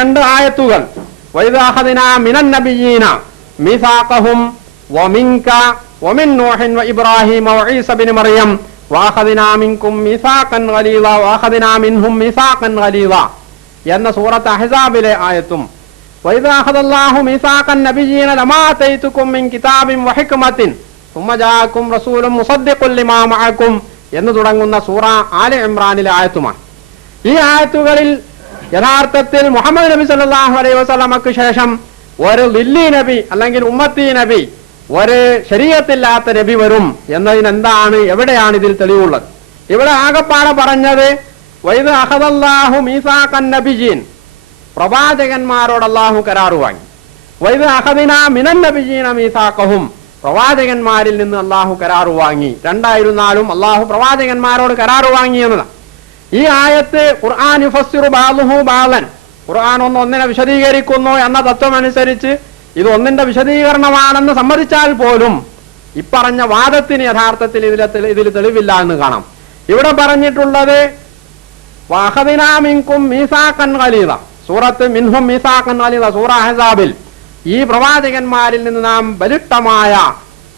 രണ്ട് ആയത്തുകൾ വഇദാ അഖദ്നാ മിനൻ നബിയ്യീന മീസാഖഹും വമിൻക വമിൻ നൂഹിൻ വഇബ്രാഹീമ വഈസ ഇബ്നു മറിയം വഅഖദ്നാ മിൻകും മീസാഖൻ ഗലീള വഅഖദ്നാ മിൻഹും മീസാഖൻ ഗലീള എന്ന സൂറത്ത് അഹ്സാബിലെ ആയത്തും വഇദാ അഖദല്ലാഹു മീസാഖൻ നബിയ്യീന ലമാ ആതൈതുകും മിൻ കിതാബിൻ വഹിക്മത്തിൻ സുമ്മ ജാഅകും റസൂലുൻ മുസദ്ദിഖുൻ ലിമാ മഅകും എന്ന് തുടങ്ങുന്ന സൂറ ആല ഇംറാനിലെ ആയത്തുമാണ്. ഈ ആയത്തുകളിൽ യഥാർത്ഥത്തിൽ മുഹമ്മദ് നബി സല്ലല്ലാഹു അലൈഹി വസല്ലമക്ക് ശേഷം ഒരു ലില്ലി നബി അല്ലെങ്കിൽ ഉമ്മത്തി നബി, ഒരു ശരീഅത്തില്ലാത്ത നബി വരും എന്നതിനെന്താണ്, എവിടെയാണ് ഇതിൽ തെളിവുള്ളത്? ഇവിടെ ആകപ്പാടെ പറഞ്ഞത് വഇദ് അഖദല്ലാഹു മീസാഖൻ നബിയ്യീൻ, പ്രവാചകന്മാരോട് അല്ലാഹു കരാർ വാങ്ങി. വഇദ് അഖദ്നാ മിനൻ നബിയ്യീന മീസാഖഹും, പ്രവാചകന്മാരിൽ നിന്ന് അല്ലാഹു കരാർ വാങ്ങി. രണ്ടായിരുന്നാലും അല്ലാഹു പ്രവാചകന്മാരോട് കരാർ വാങ്ങി എന്നതാണ്. ഈ ആയത്ത് ഖുർആൻ യുഫസ്സിറു ബഅ്ളുഹു ബഅ്ളൻ, ഖുർആൻ ഒന്നിനെ വിശദീകരിക്കുന്നു എന്ന തത്വമനുസരിച്ച് ഇത് ഒന്നിന്റെ വിശദീകരണമാണെന്ന് സമ്മതിച്ചാൽ പോലും ഇപ്പറഞ്ഞ വാദത്തിന് യഥാർത്ഥത്തിൽ ഇതിൽ തെളിവില്ല എന്ന് കാണാം. ഇവിടെ പറഞ്ഞിട്ടുള്ളത് വഅഖദ്നാ മിൻകും മീസാഖൻ ഗലീള, സൂറത്ത് മിൻഹും മീസാഖൻ ഗലീള, സൂറ അഹ്സാബിൽ ഈ പ്രവാചകന്മാരിൽ നിന്ന് നാം ബലിഷ്ഠമായ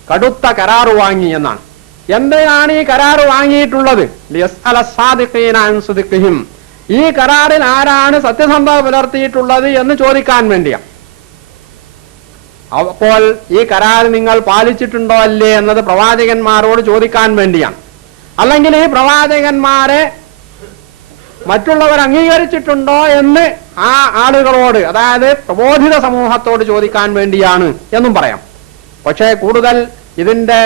കടുത്ത കരാർ വാങ്ങി എന്നാണ്. എന്തിനാണ് ഈ കരാർ വാങ്ങിയിട്ടുള്ളത്? ലിയസ്അല സ്സാദിഖീന അൻ സിദ്ഖിഹിം, ഈ കരാറിൽ ആരാണ് സത്യസന്ധത പുലർത്തിയിട്ടുള്ളത് എന്ന് ചോദിക്കാൻ വേണ്ടിയാണ്. അപ്പോൾ ഈ കരാർ നിങ്ങൾ പാലിച്ചിട്ടുണ്ടോ അല്ലേ എന്നത് പ്രവാചകന്മാരോട് ചോദിക്കാൻ വേണ്ടിയാണ്. അല്ലെങ്കിൽ ഈ പ്രവാചകന്മാരെ മറ്റുള്ളവർ അംഗീകരിച്ചിട്ടുണ്ടോ എന്ന് ആ ആളുകളോട്, അതായത് പ്രബോധിത സമൂഹത്തോട് ചോദിക്കാൻ വേണ്ടിയാണ് എന്നും പറയാം. പക്ഷേ കൂടുതൽ ഇതിന്റെ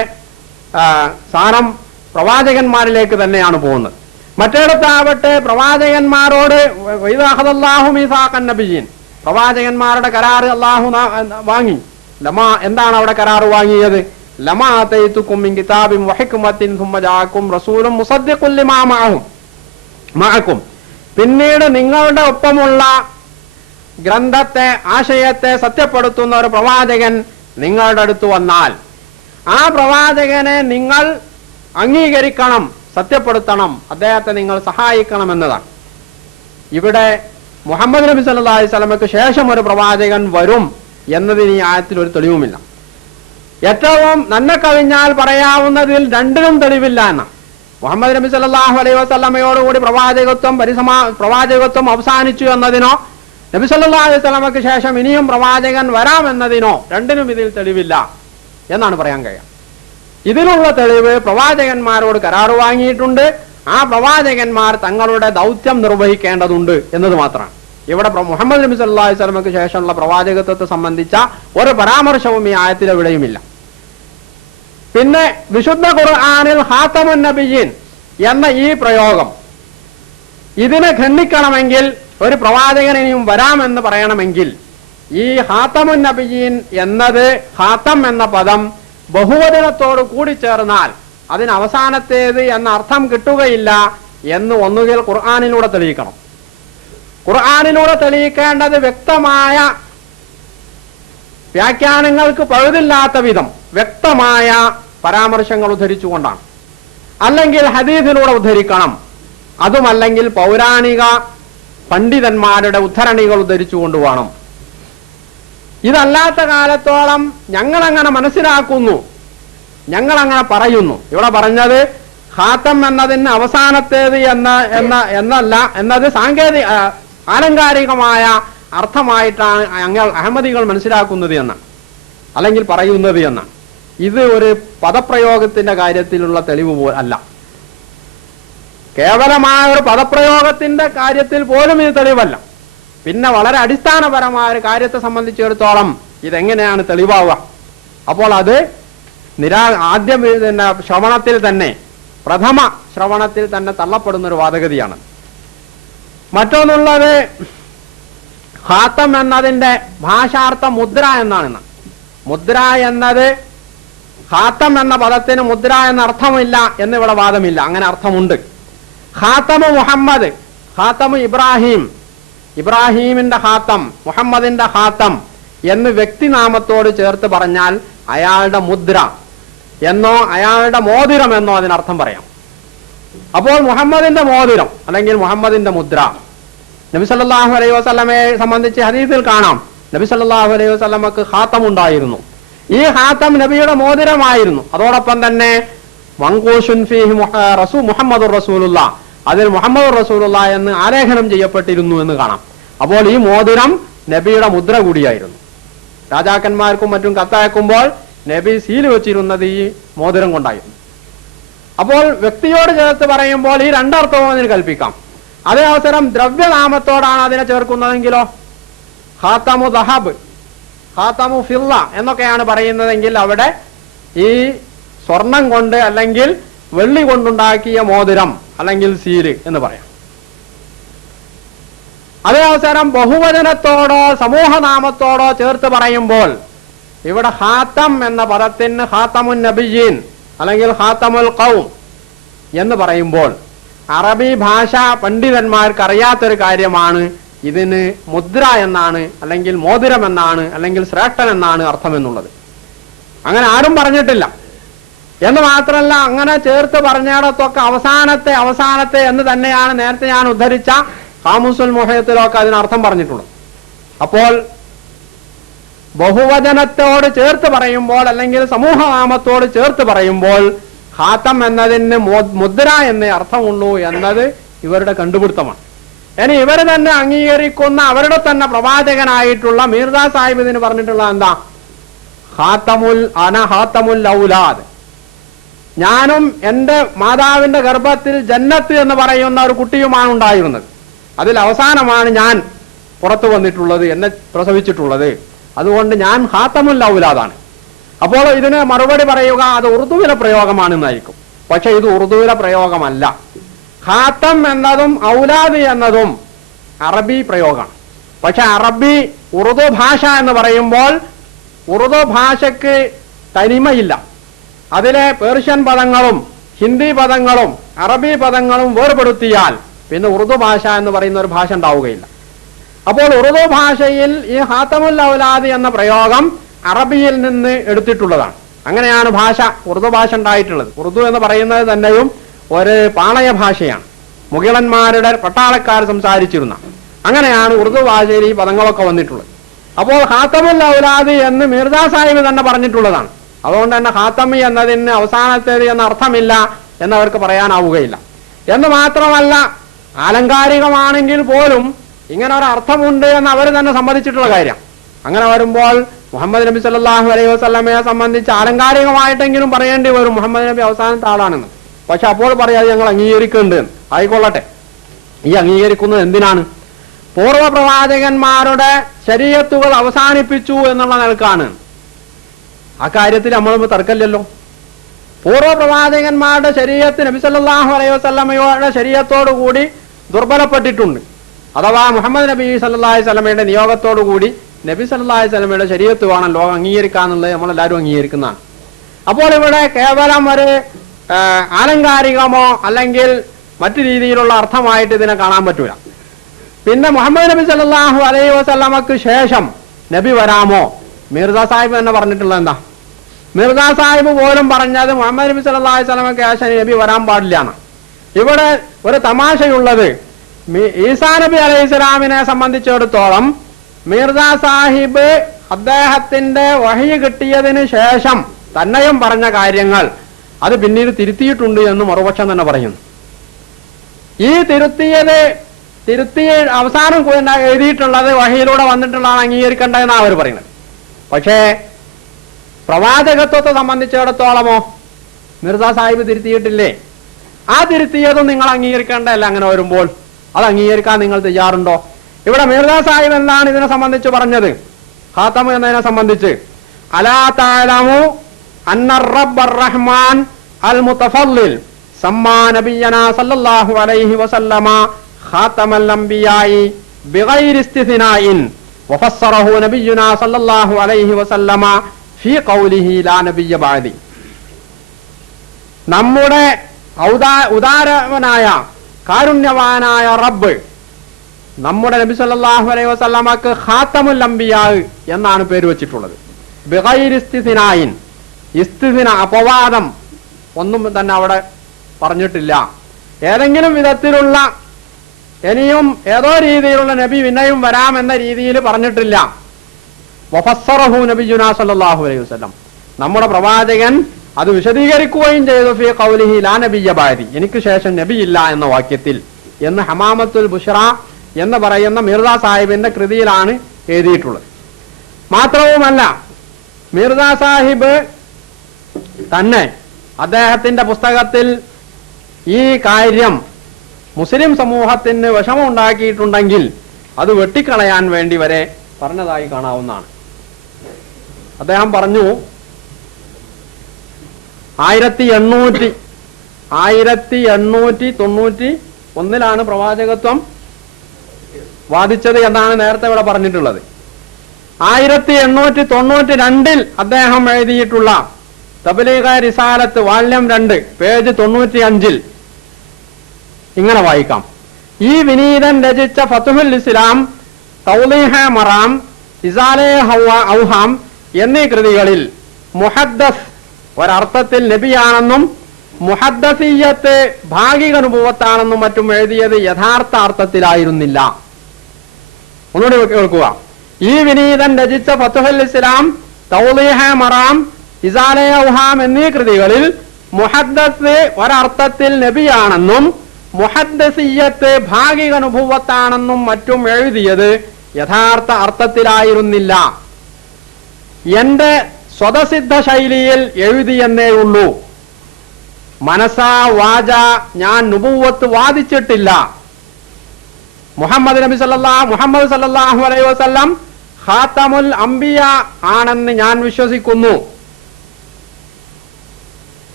സാരം പ്രവാചകന്മാരിലേക്ക് തന്നെയാണ് പോകുന്നത്. മറ്റിടത്താവട്ടെ പ്രവാചകന്മാരോട് വഇദ് അഖദല്ലാഹു മീസാഖൻ നബിയ്യീൻ, പ്രവാചകന്മാരുടെ കരാർ അല്ലാഹു വാങ്ങി. ലമാ, എന്താണ് അവിടെ കരാർ വാങ്ങിയത്? ലമാ ആതൈതുകും മിൻ കിതാബിൻ വഹിക്മത്തിൻ സുമ്മ ജാഅകും റസൂലുൻ മുസദ്ദിഖുൻ ലിമാ മഅകും, പിന്നീട് നിങ്ങളുടെ ഒപ്പമുള്ള ഗ്രന്ഥത്തെ, ആശയത്തെ സത്യപ്പെടുത്തുന്ന ഒരു പ്രവാചകൻ നിങ്ങളുടെ അടുത്ത് വന്നാൽ ആ പ്രവാചകനെ നിങ്ങൾ അംഗീകരിക്കണം, സത്യപ്പെടുത്തണം, അദ്ദേഹത്തെ നിങ്ങൾ സഹായിക്കണം എന്നതാണ്. ഇവിടെ മുഹമ്മദ് നബി സല്ലല്ലാഹു അലൈഹി വസല്ലമക്ക് ശേഷം ഒരു പ്രവാചകൻ വരും എന്നതിന് ഈ ആയത്തിൽ ഒരു തെളിവുമില്ല. ഏറ്റവും നന്നെ കവിഞ്ഞാൽ പറയാവുന്നതിൽ രണ്ടിനും തെളിവില്ല എന്നാണ്. മുഹമ്മദ് നബി സല്ലല്ലാഹു അലൈഹി വസല്ലമയോടുകൂടി പ്രവാചകത്വം അവസാനിച്ചു എന്നതിനോ നബി സല്ലല്ലാഹു അലൈഹി വസല്ലമക്ക് ശേഷം ഇനിയും പ്രവാചകൻ വരാമെന്നതിനോ രണ്ടിനും ഇതിൽ തെളിവില്ല എന്നാണ് പറയാൻ കഴിയുക. ഇതിനുള്ള തെളിവ് പ്രവാചകന്മാരോട് കരാർ വാങ്ങിയിട്ടുണ്ട്, ആ പ്രവാചകന്മാർ തങ്ങളുടെ ദൗത്യം നിർവഹിക്കേണ്ടതുണ്ട് എന്നത് മാത്രമാണ്. ഇവിടെ മുഹമ്മദ് നബി സല്ലല്ലാഹു അലൈഹി വസല്ലമക്ക് ശേഷമുള്ള പ്രവാചകത്വത്തെ സംബന്ധിച്ച ഒരു പരാമർശവും ഈ ആയത്തിൽ എവിടെയുമില്ല. പിന്നെ വിശുദ്ധ ഖുർആനിൽ ഖാതമുൻ നബിയ്യീൻ എന്ന ഈ പ്രയോഗം, ഇതിനെ ഖണ്ഡിക്കണമെങ്കിൽ ഒരു പ്രവാചകൻ ഇനിയും വരാമെന്ന് പറയണമെങ്കിൽ ഈ ഖാതമുൻ നബിയ്യീൻ എന്നത്, ഖാതം എന്ന പദം ബഹുവചനത്തോട് കൂടി ചേർന്നാൽ അതിന് അവസാനത്തേത് എന്ന അർത്ഥം കിട്ടുകയില്ല എന്ന് ഒന്നുകിൽ ഖുർആനിലൂടെ തെളിയിക്കണം. ഖുർആനിലൂടെ തെളിയിക്കേണ്ടത് വ്യക്തമായ, വ്യാഖ്യാനങ്ങൾക്ക് പഴുതില്ലാത്ത വിധം വ്യക്തമായ പരാമർശങ്ങൾ ഉദ്ധരിച്ചുകൊണ്ടാണ്. അല്ലെങ്കിൽ ഹദീസിലൂടെ ഉദ്ധരിക്കണം, അതുമല്ലെങ്കിൽ പൗരാണിക പണ്ഡിതന്മാരുടെ ഉദ്ധരണികൾ ഉദ്ധരിച്ചുകൊണ്ട് വേണം. ഇതല്ലാത്ത കാലത്തോളം ഞങ്ങളങ്ങനെ മനസ്സിലാക്കുന്നു, ഞങ്ങളങ്ങനെ പറയുന്നു. ഇവിടെ പറഞ്ഞത് ഖാതം എന്നതിന് അവസാനത്തേത് എന്നല്ല എന്നത് സാങ്കേതിക ആലങ്കാരികമായ അർത്ഥമായിട്ടാണ് ഞങ്ങൾ അഹമ്മദികൾ മനസ്സിലാക്കുന്നത് എന്നാണ്, അല്ലെങ്കിൽ പറയുന്നത് എന്നാണ്. ഇത് ഒരു പദപ്രയോഗത്തിന്റെ കാര്യത്തിലുള്ള തെളിവ് അല്ല. കേവലമായ ഒരു പദപ്രയോഗത്തിന്റെ കാര്യത്തിൽ പോലും ഇത് തെളിവല്ല. പിന്നെ വളരെ അടിസ്ഥാനപരമായ ഒരു കാര്യത്തെ സംബന്ധിച്ചിടത്തോളം ഇതെങ്ങനെയാണ് തെളിവാവുക? അപ്പോൾ അത് ആദ്യം ശ്രവണത്തിൽ തന്നെ, പ്രഥമ ശ്രവണത്തിൽ തന്നെ തള്ളപ്പെടുന്ന ഒരു വാദഗതിയാണ്. മറ്റൊന്നുള്ളത് ഖാതം എന്നതിന്റെ ഭാഷാർത്ഥ മുദ്ര എന്നാണ്. മുദ്ര എന്നത്, ഖാതം എന്ന പദത്തിന് മുദ്ര എന്ന അർത്ഥമില്ല എന്നിവിടെ വാദമില്ല, അങ്ങനെ അർത്ഥമുണ്ട്. ഖാതമു മുഹമ്മദ്, ഖാതമു ഇബ്രാഹിം, ഇബ്രാഹീമിന്റെ ഖാതം, മുഹമ്മദിന്റെ ഖാതം എന്ന് വ്യക്തിനാമത്തോട് ചേർത്ത് പറഞ്ഞാൽ അയാളുടെ മുദ്ര എന്നോ അയാളുടെ മോതിരം എന്നോ അതിനർത്ഥം പറയാം. അപ്പോൾ മുഹമ്മദിന്റെ മോതിരം അല്ലെങ്കിൽ മുഹമ്മദിന്റെ മുദ്ര നബി സല്ലല്ലാഹു അലൈഹി വസല്ലമയെ സംബന്ധിച്ച് ഹദീസിൽ കാണാം, നബി സല്ലല്ലാഹു അലൈഹി വസല്ലമക്ക് ഖാത്തം ഉണ്ടായിരുന്നു. ഈ ഖാത്തം നബിയുടെ മോതിരമായിരുന്നു. അതോടൊപ്പം തന്നെ മങ്കൂഷുൻ ഫീഹി മുഹമ്മദുർ റസൂലുള്ളാഹ്, അതിൽ മുഹമ്മദുർ റസൂലുള്ളാഹ് എന്ന് ആലേഖനം ചെയ്യപ്പെട്ടിരുന്നു എന്ന് കാണാം. അപ്പോൾ ഈ മോതിരം നബിയുടെ മുദ്ര കൂടിയായിരുന്നു. രാജാക്കന്മാർക്കും മറ്റും കത്തയക്കുമ്പോൾ നബി സീല് വെച്ചിരുന്നത് ഈ മോതിരം കൊണ്ടായിരുന്നു. അപ്പോൾ വ്യക്തിയോട് ചേർത്ത് പറയുമ്പോൾ ഈ രണ്ടർത്ഥവും അതിന് കൽപ്പിക്കാം. അതേ അവസരം ദ്രവ്യനാമത്തോടാണ് അതിനെ ചേർക്കുന്നതെങ്കിലോ ഖാത്തമു ദഹബ്, ഖാത്തമു ഫില്ല എന്നൊക്കെയാണ് പറയുന്നതെങ്കിൽ അവിടെ ഈ സ്വർണം കൊണ്ട് അല്ലെങ്കിൽ വെള്ളി കൊണ്ടുണ്ടാക്കിയ മോതിരം അല്ലെങ്കിൽ സീല് എന്ന് പറയാം. അതേ അവസരം ബഹുവചനത്തോടോ സമൂഹനാമത്തോടോ ചേർത്ത് പറയുമ്പോൾ ഇവിടെ ഖാത്തം എന്ന പദത്തിന് ഖാത്തമുൻ നബിയീൻ അല്ലെങ്കിൽ ഖാത്തമുൽ ഖൗം എന്ന് പറയുമ്പോൾ അറബി ഭാഷ പണ്ഡിതന്മാർക്ക് അറിയാത്തൊരു കാര്യമാണ് ഇതിന് മുദ്ര എന്നാണ് അല്ലെങ്കിൽ മോതിരം എന്നാണ് അല്ലെങ്കിൽ ശ്രേഷ്ഠൻ എന്നാണ് അർത്ഥം എന്നുള്ളത്. അങ്ങനെ ആരും പറഞ്ഞിട്ടില്ല. എന്ന് മാത്രമല്ല, അങ്ങനെ ചേർത്ത് പറഞ്ഞിടത്തൊക്കെ അവസാനത്തെ എന്ന് തന്നെയാണ് നേരത്തെ ഞാൻ ഉദ്ധരിച്ച ഖാമുസുൽ മുഹയ്യത്തിലൊക്കെ അതിനർത്ഥം പറഞ്ഞിട്ടുള്ളത്. അപ്പോൾ ബഹുവചനത്തോട് ചേർത്ത് പറയുമ്പോൾ അല്ലെങ്കിൽ സമൂഹനാമത്തോട് ചേർത്ത് പറയുമ്പോൾ ഖാത്തം എന്നതിന് മുദ്ര എന്നേ അർത്ഥമുള്ളൂ എന്നത് ഇവരുടെ കണ്ടുപിടുത്തമാണ്. ഇനി ഇവർ തന്നെ അംഗീകരിക്കുന്ന അവരുടെ തന്നെ പ്രവാചകനായിട്ടുള്ള മീർദാ സാഹിബ് ഇതിന് പറഞ്ഞിട്ടുള്ള എന്താ? ഖാത്തമുൽ ഔലാദ്, ഞാനും എന്റെ മാതാവിന്റെ ഗർഭത്തിൽ ജന്നത്ത് എന്ന് പറയുന്ന ഒരു കുട്ടിയുമാണ് ഉണ്ടായിരുന്നത്. അതിൽ അവസാനമാണ് ഞാൻ പുറത്തു വന്നിട്ടുള്ളത്, എന്നെ പ്രസവിച്ചിട്ടുള്ളത്. അതുകൊണ്ട് ഞാൻ ഖാത്തമുൽ ഔലാദാണ്. അപ്പോൾ ഇതിന് മറുപടി പറയുക അത് ഉറുദുവിലെ പ്രയോഗമാണെന്നായിരിക്കും. പക്ഷെ ഇത് ഉറുദുവിലെ പ്രയോഗമല്ല. ഖാത്തം എന്നതും ഔലാദ് എന്നതും അറബി പ്രയോഗമാണ്. പക്ഷെ അറബി ഉറുദു ഭാഷ എന്ന് പറയുമ്പോൾ ഉറുദു ഭാഷയ്ക്ക് തനിമയില്ല. അതിലെ പേർഷ്യൻ പദങ്ങളും ഹിന്ദി പദങ്ങളും അറബി പദങ്ങളും വേർപെടുത്തിയാൽ പിന്നെ ഉറുദു ഭാഷ എന്ന് പറയുന്ന ഒരു ഭാഷ ഉണ്ടാവുകയില്ല. അപ്പോൾ ഉറുദു ഭാഷയിൽ ഈ ഖാത്തമുൽ ഔലാദ് എന്ന പ്രയോഗം അറബിയിൽ നിന്ന് എടുത്തിട്ടുള്ളതാണ്. അങ്ങനെയാണ് ഭാഷ ഉറുദു ഭാഷ ഉണ്ടായിട്ടുള്ളത്. ഉറുദു എന്ന് പറയുന്നത് തന്നെയും ഒരു പാളയ ഭാഷയാണ്. മുഗളന്മാരുടെ പട്ടാളക്കാർ സംസാരിച്ചിരുന്ന, അങ്ങനെയാണ് ഉറുദു ഭാഷയിൽ ഈ പദങ്ങളൊക്കെ വന്നിട്ടുള്ളത്. അപ്പോൾ ഖാത്തമുൽ ഔലാദ് എന്ന് മീർദാ സാഹിബ് തന്നെ പറഞ്ഞിട്ടുള്ളതാണ്. അതുകൊണ്ട് തന്നെ ഖാത്തമി എന്നതിന് അവസാനത്തേത് എന്ന അർത്ഥമില്ല എന്നവർക്ക് പറയാനാവുകയില്ല. എന്ന് മാത്രമല്ല, ആലങ്കാരികമാണെങ്കിൽ പോലും ഇങ്ങനെ ഒരു അർത്ഥമുണ്ട് എന്ന് അവർ തന്നെ സമ്മതിച്ചിട്ടുള്ള കാര്യം. അങ്ങനെ വരുമ്പോൾ മുഹമ്മദ് നബി സല്ലല്ലാഹു അലൈഹി വസല്ലമയെ സംബന്ധിച്ച് ആലങ്കാരികമായിട്ടെങ്കിലും പറയേണ്ടി വരും മുഹമ്മദ് നബി അവസാനത്തെ ആളാണെന്ന്. പക്ഷെ അപ്പോൾ പറയാതെ ഞങ്ങൾ അംഗീകരിക്കുന്നുണ്ട്. ആയിക്കൊള്ളട്ടെ. ഈ അംഗീകരിക്കുന്നത് എന്തിനാണ്? പൂർവ്വ പ്രവാചകന്മാരുടെ ശരീഅത്തുകൾ അവസാനിപ്പിച്ചു എന്നുള്ള നിലക്കാണ്. ആ കാര്യത്തിൽ നമ്മൾ തർക്കമില്ലല്ലോ. പൂർവ്വ പ്രവാചകന്മാരുടെ ശരീഅത്ത് നബി സല്ലല്ലാഹു അലൈഹി വസല്ലമയുടെ ശരീഅത്തോടു കൂടി ദുർബലപ്പെട്ടിട്ടുണ്ട്. അഥവാ മുഹമ്മദ് നബി സല്ലല്ലാഹു അലൈഹി വസല്ലമയുടെ നിയോഗത്തോടു കൂടി നബി സല്ലല്ലാഹു അലൈഹി വസല്ലമയുടെ ശരീഅത്ത് വേണം ലോകം അംഗീകരിക്കാന്നുള്ളത് നമ്മളെല്ലാവരും അംഗീകരിക്കുന്നതാണ്. അപ്പോൾ ഇവിടെ കേവലം ഒരു ആലങ്കാരികമോ അല്ലെങ്കിൽ മറ്റു രീതിയിലുള്ള അർത്ഥമായിട്ട് ഇതിനെ കാണാൻ പറ്റൂല. പിന്നെ മുഹമ്മദ് നബി സല്ലല്ലാഹു അലൈഹി വസല്ലമക്ക് ശേഷം നബി വരാമോ? മീർദാ സാഹിബ് തന്നെ പറഞ്ഞിട്ടുള്ളത് എന്താ? മീർദാ സാഹിബ് പോലും പറഞ്ഞത് മുഹമ്മദ് നബി സല്ലല്ലാഹു അലൈഹി വസല്ലമക്ക് ശേഷം നബി വരാൻ പാടില്ലാണ്. ഇവിടെ ഒരു തമാശയുള്ളത്, ഈസാ നബി അലൈഹി സ്വലാമിനെ സംബന്ധിച്ചിടത്തോളം മീർദാ സാഹിബ് അദ്ദേഹത്തിന്റെ വഹി കിട്ടിയതിന് ശേഷം തന്നെയും പറഞ്ഞ കാര്യങ്ങൾ അത് പിന്നീട് തിരുത്തിയിട്ടുണ്ട് എന്ന് മറുപക്ഷം തന്നെ പറയുന്നു. ഈ തിരുത്തി അവസാനം എഴുതിയിട്ടുള്ളത് വഹിയിലൂടെ വന്നിട്ടുള്ളതാണ്, അംഗീകരിക്കേണ്ടതെന്നാണ് അവർ പറയുന്നത്. പക്ഷേ പ്രവാചകത്വത്തെ സംബന്ധിച്ചിടത്തോളമോ മിർദാ സാഹിബ് തിരുത്തിയിട്ടില്ലേ? ആ തിരുത്തിയതും നിങ്ങൾ അംഗീകരിക്കേണ്ടതല്ല. അങ്ങനെ വരുമ്പോൾ അത് അംഗീകരിക്കാൻ നിങ്ങൾ തയ്യാറുണ്ടോ? ഇവിടെ മിർദാ സാഹിബ് എന്താണ് ഇതിനെ സംബന്ധിച്ച് പറഞ്ഞത്? ഖാത്തം എന്നതിനെ സംബന്ധിച്ച് അലാ തഅലമു അന്ന റബ്ബർ റഹ്മാൻ അൽ മുതഫല്ലിൽ സമ്മാ നബിയനാ സല്ലല്ലാഹു അലൈഹി വസല്ലമ ഖാതമൽ അംബിയായി ബിഗൈരി ഇസ്തിസ്നാഇൻ വഫസ്സറഹു നബിയുനാ സല്ലല്ലാഹു അലൈഹി വസല്ലമ ഫീ ഖൗലിഹി ലാ നബിയ ബഅദി. നമ്മുടെ ഉദാരവനായ കാരുണ്യവാനായ റബ്ബ് നമ്മുടെ നബി സല്ലല്ലാഹു അലൈഹി വസല്ലമക്ക് ഖാതമുൽ അംബിയാ എന്നാണ് പേര് വെച്ചിട്ടുള്ളത്. ബിഗൈരി ഇസ്തിസ്നാഇൻ, ഇസ്തിസ്ന അപവാദം ഒന്നും തന്നെ അവിടെ പറഞ്ഞിട്ടില്ല. ഏതെങ്കിലും വിധത്തിലുള്ള ഇനിയും ഏതോ രീതിയിലുള്ള നബി പിന്നെയും വരാമെന്ന രീതിയിൽ പറഞ്ഞിട്ടില്ല. വഫസ്സറഹു നബിയുനാ സല്ലല്ലാഹു അലൈഹി വസല്ലം, നമ്മുടെ പ്രവാചകൻ അത് വിശദീകരിക്കുകയും ചെയ്തു. ഫീ ഖൗലിഹി ലാ നബിയ്യ ബഅദി, എനിക്ക് ശേഷം നബിയില്ല എന്ന വാക്യത്തിൽ എന്ന് ഹമാമത്തുൽ ബുഷ്റ എന്ന് പറയുന്ന മിർസ സാഹിബിന്റെ കൃതിയിലാണ് എഴുതിയിട്ടുള്ളത്. മാത്രവുമല്ല, മിർസ സാഹിബ് തന്നെ അദ്ദേഹത്തിന്റെ പുസ്തകത്തിൽ ഈ കാര്യം മുസ്ലിം സമൂഹത്തിന് വിഷമമുണ്ടാക്കിയിട്ടുണ്ടെങ്കിൽ അത് വെട്ടിക്കളയാൻ വേണ്ടി വരെ പറഞ്ഞതായി കാണാവുന്നതാണ്. അദ്ദേഹം പറഞ്ഞു, 1891 പ്രവാചകത്വം വാദിച്ചത് എന്നാണ് നേരത്തെ ഇവിടെ പറഞ്ഞിട്ടുള്ളത്. 1892 അദ്ദേഹം എഴുതിയിട്ടുള്ള തബ്ലീഗ റിസാലത്ത് വാല്യം 2 പേജ് 95 ഇങ്ങനെ വായിക്കാം. ഈ വിനീതൻ രചിച്ച ഫതുഹുൽ ഇസ്ലാം, തൗളീഹ മറാം, ഇസാലെ ഔഹാം എന്നീ കൃതികളിൽ മുഹദ്ദസ് ഒരർത്ഥത്തിൽ നബിയാണെന്നും മുഹദ്ദസിയ്യത്ത് ഭാഗിക അനുഭവത്താണെന്നും മറ്റും എഴുതിയത് യഥാർത്ഥ അർത്ഥത്തിലായിരുന്നില്ല. ഒന്നുകൂടി കേൾക്കുക. ഈ വിനീതൻ രചിച്ച ഫതുഹുൽ ഇസ്ലാം, തൗളീഹ മറാം, ഇസാലെ ഔഹാം എന്നീ കൃതികളിൽ മുഹദ്ദസ് ഒരർത്ഥത്തിൽ നബിയാണെന്നും മുഹദ്ദസിയ്യത്ത് ഭാഗിക അനുഭവത്താണെന്നും മറ്റും എഴുതിയത് യഥാർത്ഥ അർത്ഥത്തിലായിരുന്നില്ല. എന്റെ സ്വതസിദ്ധ ശൈലിയിൽ എഴുതിയെന്നേ ഉള്ളൂ. മനസാ വാച ഞാൻ നുബുവത്ത് വാദിച്ചിട്ടില്ല. മുഹമ്മദ് സല്ലല്ലാഹു അലൈഹി വസല്ലം ഖാതമുൽ അംബിയ ആണെന്ന് ഞാൻ വിശ്വസിക്കുന്നു.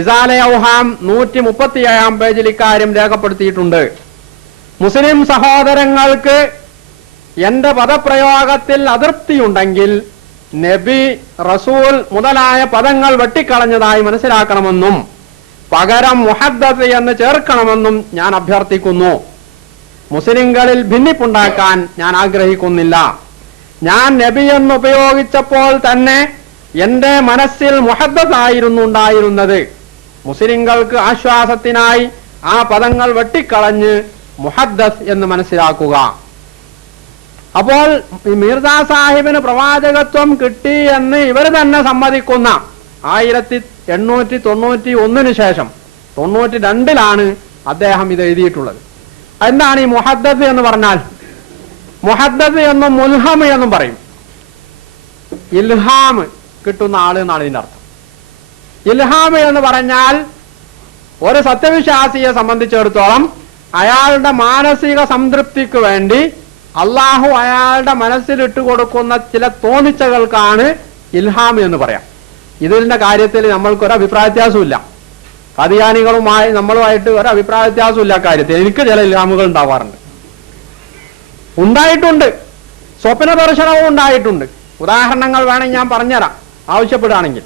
ഇസാലെ ഔഹാം 137 പേജിൽ ഇക്കാര്യം രേഖപ്പെടുത്തിയിട്ടുണ്ട്. മുസ്ലിം സഹോദരങ്ങൾക്ക് എന്റെ പദപ്രയോഗത്തിൽ അതൃപ്തിയുണ്ടെങ്കിൽ നബി, റസൂൽ മുതലായ പദങ്ങൾ വെട്ടിക്കളഞ്ഞതായി മനസ്സിലാക്കണമെന്നും പകരം മുഹദ്ദസ് എന്ന് ചേർക്കണമെന്നും ഞാൻ അഭ്യർത്ഥിക്കുന്നു. മുസ്ലിങ്ങളിൽ ഭിന്നിപ്പുണ്ടാക്കാൻ ഞാൻ ആഗ്രഹിക്കുന്നില്ല. ഞാൻ നബി എന്ന് ഉപയോഗിച്ചപ്പോൾ തന്നെ എന്റെ മനസ്സിൽ മുഹദ്ദസ് ആയിരുന്നു ഉണ്ടായിരുന്നത്. മുസ്ലിങ്ങൾക്ക് ആശ്വാസത്തിനായി ആ പദങ്ങൾ വെട്ടിക്കളഞ്ഞ് മുഹദ്ദസ് എന്ന് മനസ്സിലാക്കുക. അപ്പോൾ മിർസ സാഹിബിന് പ്രവാചകത്വം കിട്ടി എന്ന് ഇവർ തന്നെ സമ്മതിക്കുന്ന 1891 ശേഷം 92 അദ്ദേഹം ഇത് എഴുതിയിട്ടുള്ളത്. എന്താണ് ഈ മുഹദ്ദസ് എന്ന് പറഞ്ഞാൽ? മുഹദ്ദസ് എന്നും മുൽഹം എന്നും പറയും. ഇൽഹാം കിട്ടുന്ന ആള് എന്നാണ് ഇതിന്റെ അർത്ഥം. ഇൽഹാം എന്ന് പറഞ്ഞാൽ ഒരു സത്യവിശ്വാസിയെ സംബന്ധിച്ചിടത്തോളം അയാളുടെ മാനസിക സംതൃപ്തിക്ക് വേണ്ടി അള്ളാഹു അയാളുടെ മനസ്സിൽ ഇട്ടുകൊടുക്കുന്ന ചില തോന്നിച്ചകൾക്കാണ് ഇൽഹാം എന്ന് പറയാം. ഇതിന്റെ കാര്യത്തിൽ നമ്മൾക്കൊരു അഭിപ്രായ വ്യത്യാസമില്ല. ഖാദിയാനികളുമായി നമ്മളുമായിട്ട് ഒരു അഭിപ്രായ വ്യത്യാസമില്ല കാര്യത്തിൽ. എനിക്ക് ചില ഇൽഹാമുകൾ ഉണ്ടായിട്ടുണ്ട്. സ്വപ്ന ദർശനവും ഉണ്ടായിട്ടുണ്ട്. ഉദാഹരണങ്ങൾ വേണമെങ്കിൽ ഞാൻ പറഞ്ഞുതരാം ആവശ്യപ്പെടുകയാണെങ്കിൽ.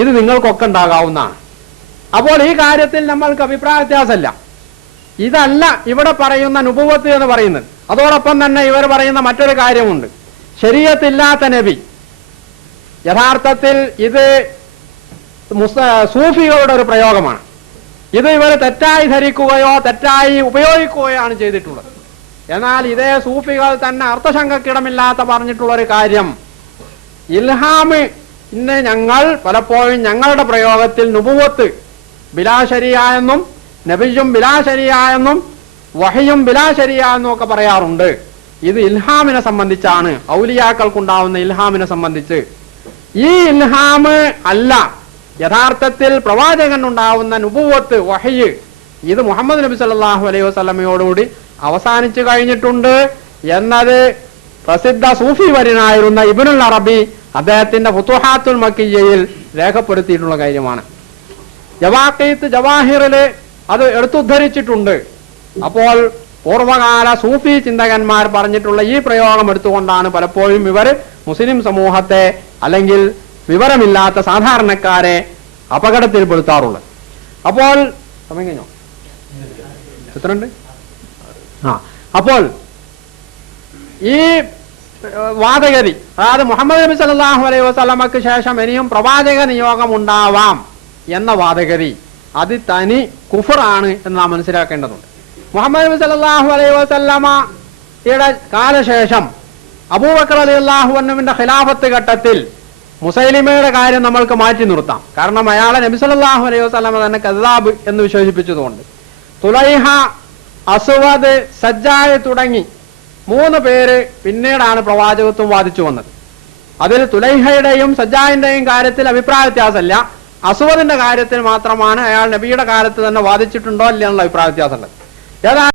ഇത് നിങ്ങൾക്കൊക്കെ ഉണ്ടാകാവുന്നതാണ്. അപ്പോൾ ഈ കാര്യത്തിൽ നമ്മൾക്ക് അഭിപ്രായ വ്യത്യാസമല്ല. ഇതല്ല ഇവിടെ പറയുന്ന നുബുവത്ത് എന്ന് പറയുന്നത്. അതോടൊപ്പം തന്നെ ഇവർ പറയുന്ന മറ്റൊരു കാര്യമുണ്ട്. ശരീഅത്തില്ലാത്ത നബി. യഥാർത്ഥത്തിൽ ഇത് സൂഫികളുടെ ഒരു പ്രയോഗമാണ്. ഇത് ഇവർ തെറ്റായി ധരിക്കുകയോ തെറ്റായി ഉപയോഗിക്കുകയാണ് ചെയ്തിട്ടുള്ളത്. എന്നാൽ ഇതേ സൂഫികൾ തന്നെ അർത്ഥശങ്കക്കിടമില്ലാത്ത പറഞ്ഞിട്ടുള്ള ഒരു കാര്യം, ഇൽഹാമിന് ഞങ്ങൾ പലപ്പോഴും ഞങ്ങളുടെ പ്രയോഗത്തിൽ നുബുവത്ത് ബിലാശരിയായെന്നും നബിയും ബിലാശരിയായെന്നും വഹയും ബിലാശരിയായെന്നും ഒക്കെ പറയാറുണ്ട്. ഇത് ഇൽഹാമിനെ സംബന്ധിച്ചാണ്, ഔലിയാക്കൾക്കുണ്ടാവുന്ന ഇൽഹാമിനെ സംബന്ധിച്ച്. ഈ ഇൽഹാം അല്ല യഥാർത്ഥത്തിൽ പ്രവാചകൻ ഉണ്ടാവുന്ന നുബുവത്ത് വഹയ്. ഇത് മുഹമ്മദ് നബി സല്ലല്ലാഹു അലൈഹി വസല്ലമയോടുകൂടി അവസാനിച്ചു കഴിഞ്ഞിട്ടുണ്ട് എന്നത് പ്രസിദ്ധ സൂഫി വര്യനായിരുന്ന ഇബ്നുൽ അറബി അദ്ദേഹത്തിന്റെ ഫുതുഹാത്തുൽ മക്കിയ്യയിൽ രേഖപ്പെടുത്തിയിട്ടുള്ള കാര്യമാണ്. ജവാഖീത്ത് ജവാഹിറില് അത് എടുത്തുദ്ധരിച്ചിട്ടുണ്ട്. അപ്പോൾ പൂർവകാല സൂഫി ചിന്തകന്മാർ പറഞ്ഞിട്ടുള്ള ഈ പ്രയോഗം എടുത്തുകൊണ്ടാണ് പലപ്പോഴും ഇവർ മുസ്ലിം സമൂഹത്തെ അല്ലെങ്കിൽ വിവരമില്ലാത്ത സാധാരണക്കാരെ അപകടത്തിൽപ്പെടുത്താറുള്ളത്. അപ്പോൾ സമയം കഴിഞ്ഞോ? എത്രയുണ്ട്? അപ്പോൾ ഈ വാദഗതി, അതായത് മുഹമ്മദ് നബി സല്ലല്ലാഹു അലൈഹി വസല്ലമക്ക് ശേഷം ഇനിയും പ്രവാചക നിയോഗം ഉണ്ടാവാം എന്ന വാദഗതി അത് തനി കുഫറാണ് എന്ന് നാം മനസ്സിലാക്കേണ്ടതുണ്ട്. മുഹമ്മദ് നബി സല്ലല്ലാഹു അലൈഹി വസല്ലമയുടെ കാലശേഷം അബൂബക്കർ റളിയല്ലാഹു അൻഹുവിന്റെ ഖിലാഫത്ത് ഘട്ടത്തിൽ മുസൈലിമയുടെ കാര്യം നമ്മൾക്ക് മാറ്റി നിർത്താം. കാരണം അയാളെ നബി സല്ലല്ലാഹു അലൈഹി വസല്ലമ തന്നെ കദ്ദാബ് എന്ന് വിശേഷിപ്പിച്ചതുകൊണ്ട്. തുലൈഹ, അസ്വദ്, സജ്ജായ് തുടങ്ങി 3 പേര് പിന്നീടാണ് പ്രവാചകത്വം വാദിച്ചു വന്നത്. അതിൽ തുലൈഹയുടെയും സജ്ജായിന്റെയും കാര്യത്തിൽ അഭിപ്രായ വ്യത്യാസമല്ല. അസ്വദിന്റെ കാര്യത്തിൽ മാത്രമാണ് അയാൾ നബിയുടെ കാലത്ത് തന്നെ വാദിച്ചിട്ടുണ്ടോ ഇല്ല എന്നുള്ള അഭിപ്രായ വ്യത്യാസമുള്ളത്. ഏതായാലും